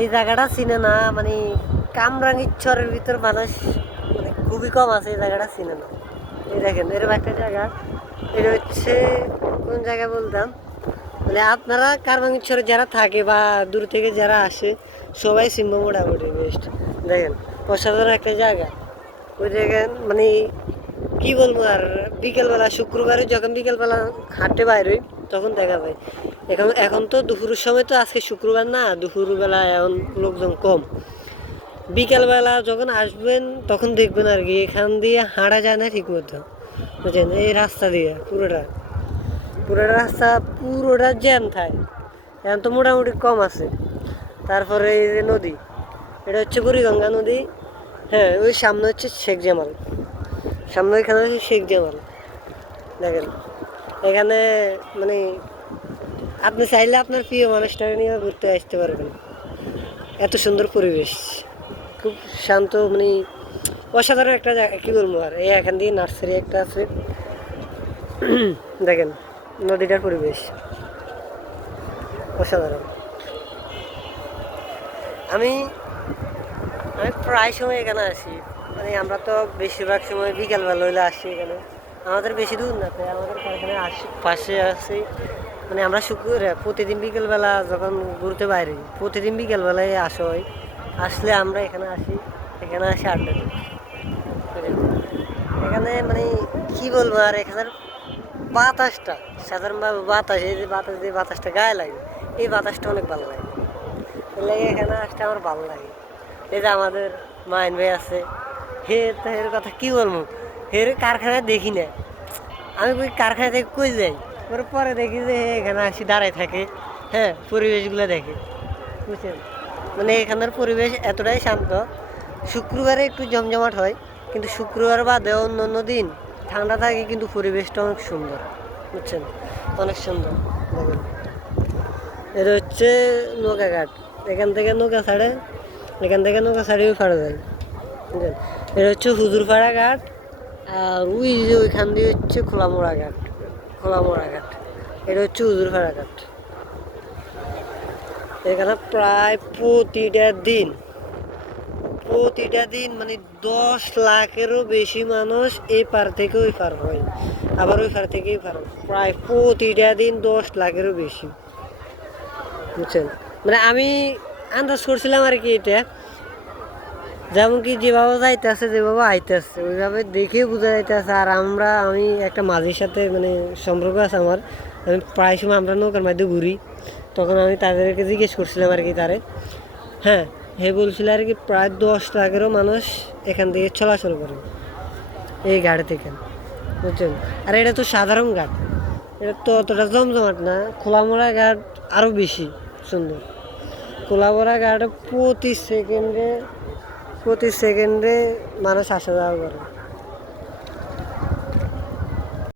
এই জায়গাটা চিনে না, মানে কামরাঙ্গীরচরের ভিতর মানুষ মানে খুবই কম আছে এই জায়গাটা চিনে না। এই দেখেন এরকম একটা জায়গা, এটা হচ্ছে কোন জায়গা বলতাম, মানে আপনারা কামরাঙ্গীরচরে যারা থাকে বা দূর থেকে যারা আসে সবাই চিনবো মোটামুটি বেস্ট। দেখেন অসাধারণ একটা জায়গা। ওই দেখেন মানে কি বলবো আর, বিকেলবেলা শুক্রবারে যখন বিকেলবেলা হাঁটতে বাইরে তখন দেখা যায়। এখন এখন তো দুপুরের সময়, তো আজকে শুক্রবার না, দুপুরবেলা এখন লোকজন কম। বিকেলবেলা যখন আসবেন তখন দেখবেন আর কি, এখান দিয়ে হাঁটা যায় না ঠিক মতো, বুঝছেন? এই রাস্তা দিয়ে পুরোটা রাস্তা পুরোটা জ্যাম থাকে। এখন তো মোটামুটি কম আছে। তারপরে এই যে নদী, এটা হচ্ছে বুড়িগঙ্গা নদী। হ্যাঁ, ওই সামনে হচ্ছে শেখ জামাল, সামনে ওইখানে হচ্ছে শেখ জামাল। দেখেন এখানে মানে আপনি চাইলে আপনার প্রিয় মানুষটাকে নিয়ে ঘুরতে আসতে পারবেন। এত সুন্দর পরিবেশ, খুব শান্ত, মানে অসাধারণ একটা জায়গা, কী বলবো আর। এই এখান দিয়ে নার্সারি একটা আছে। দেখেন নদীটার পরিবেশ অসাধারণ। আমি আমি প্রায় সময় এখানে আসি, মানে আমরা তো বেশিরভাগ সময় বিকালবেলা হইলে আসি এখানে। আমাদের বেশি দূর না, তাই আমাদের কারখানায় পাশে আসি। মানে আমরা প্রতিদিন বিকেলবেলা যখন ঘুরতে বাইরে, প্রতিদিন বিকেলবেলায় আসা হয়। আসলে আমরা এখানে আসি, এখানে আসি আড্ডা দিই। এখানে মানে কি বলবো আর, এখানের বাতাসটা সাধারণভাবে বাতাস, এই যে বাতাসটা গায়ে লাগে, এই বাতাসটা অনেক ভালো লাগে। এর লাগে এখানে আসতে আমার ভালো লাগে। এই যে আমাদের মাইন ভাই আছে, এর কথা কি বলবো, কারখানায় দেখি না। আমি ওই কারখানা থেকে কই যাই, পরে দেখি যে এখানে আসি দাঁড়ায় থাকে। হ্যাঁ, পরিবেশগুলো দেখে, বুঝছেন? মানে এখানের পরিবেশ এতটাই শান্ত। শুক্রবারে একটু জমজমাট হয়, কিন্তু শুক্রবার বাদে অন্য অন্য দিন ঠান্ডা থাকে, কিন্তু পরিবেশটা অনেক সুন্দর, বুঝছেন? অনেক সুন্দর। দেখেন এটা হচ্ছে নৌকাঘাট। এখান থেকে নৌকা ছাড়ে, এখান থেকে নৌকা ছাড়িয়েও ফাড়া যায়, বুঝলেন? এটা হচ্ছে হুজুরপাড়া ঘাট। আর ওই যে ওইখান দিয়ে হচ্ছে খোলামোড়া ঘাট। এটা হচ্ছে হুজুরপাড়া ঘাট। এখানে প্রায় প্রতিটা দিন মানে 10 লাখেরও বেশি মানুষ এই পার থেকে ওই পার হয়, আবার ওই পার থেকে এই পার হয়। প্রায় প্রতিটা দিন 10 লাখেরও বেশি, বুঝছেন? মানে আমি আন্দাজ করছিলাম আর কি, এটা যেমন কি যেভাবে যাইতেছে যেভাবে আইতেছে ওইভাবে দেখে বোঝা যাইতেছে। আর আমি একটা মাঝির সাথে মানে সম্পর্ক আছে আমার, আমি প্রায় সময় আমরা নৌকার মধ্যে ঘুরি, তখন আমি তাদেরকে জিজ্ঞেস করছিলাম আর কি তারে। হ্যাঁ, হে বলছিল আর কি প্রায় 10 লাখেরও মানুষ এখান থেকে চলাচল করে এই ঘাট থেকে, বুঝছেন? আর এটা তো সাধারণ ঘাট, এটা তো অতটা জমজমাট না। খোলামোড়া ঘাট আরও বেশি সুন্দর। খোলামোড়া ঘাটে প্রতি সেকেন্ডে মানুষ আসা যাওয়া করে।